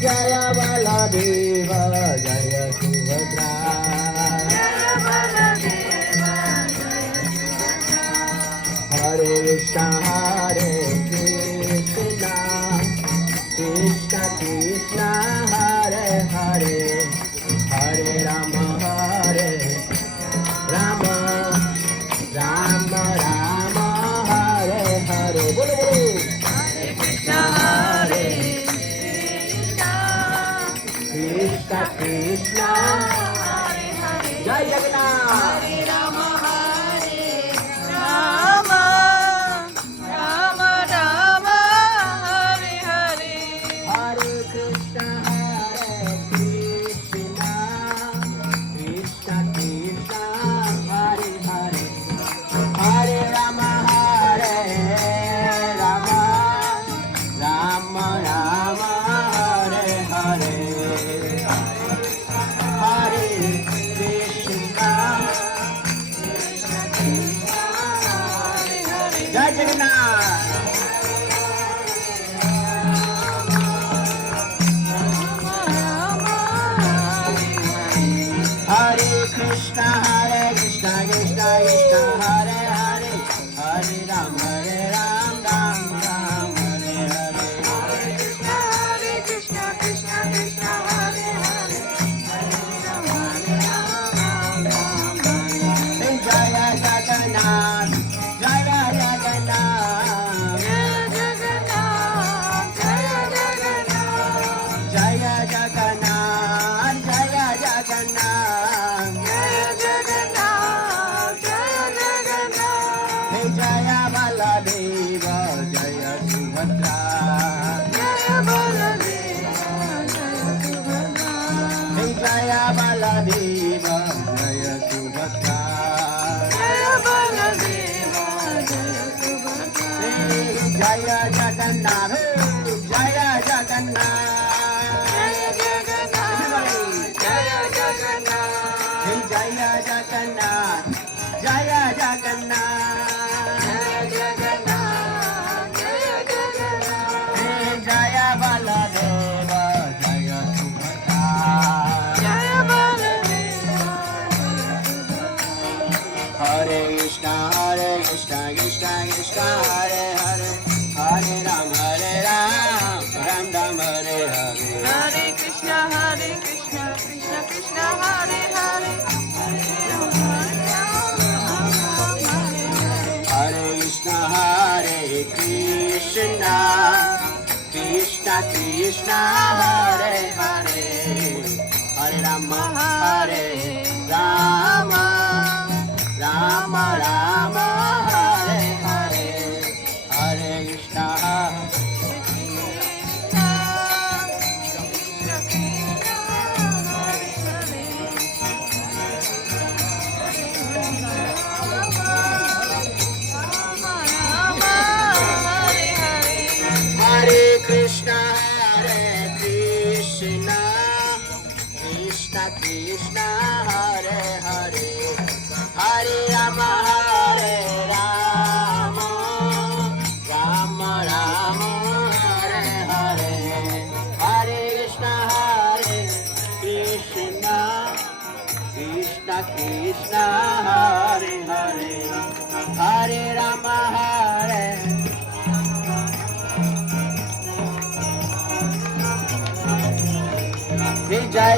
जय बलदेव जय सुभद्रा हरे कृष्ण कृष्ण कृष्ण हरे हरे हरे राम राम राम राम हरे हरे बोलो बोलो कृष्ण कृष्ण जय जगन्नाथ हरे कृष्ण कृष्ण कृष्ण हरे हरे हरे राम राम राम राम हरे हरे हरे कृष्ण जय जगन्नाथ हरे कृष्ण कृष्ण कृष्ण हरे हरे हरे राम राम राम हरे हरे हरे कृष्ण कृष्ण कृष्ण हरे हरे हरे राम राम जय जगन्नाथ जय जगन्नाथ जय जगन्नाथ जय जगन्नाथ जय जगन्नाथ जय जगन्नाथ जय जगन्नाथ जय जगन्नाथ जय बलदेव जय सुभद्रा जय बलदेव जय सुभद्रा जय बलदेव जय सुभद्रा जय बलदेव जय सुभद्रा जय जगन्नाथ जय जगन्नाथ जय जगन्नाथ जय जगन्नाथ जय जगन्नाथ जय जगन्नाथ जय जगन्नाथ जय जगन्नाथ जय बलदेव जय सुभद्रा जय बलदेव जय सुभद्रा हरे कृष्ण कृष्ण कृष्ण हरे हरे हरे राम राम राम हरे हरे हरे कृष्ण कृष्ण कृष्ण हरे हरे हरे राम हरे हरे हरे कृष्ण कृष्ण कृष्ण हरे हरे हरे राम राम राम राम हरे हरे हरे कृष्ण हरे कृष्ण कृष्ण कृष्ण हरे हरे हरे राम राम राम राम हरे हरे हरे कृष्ण कृष्ण कृष्ण हरे हरे हरे राम जय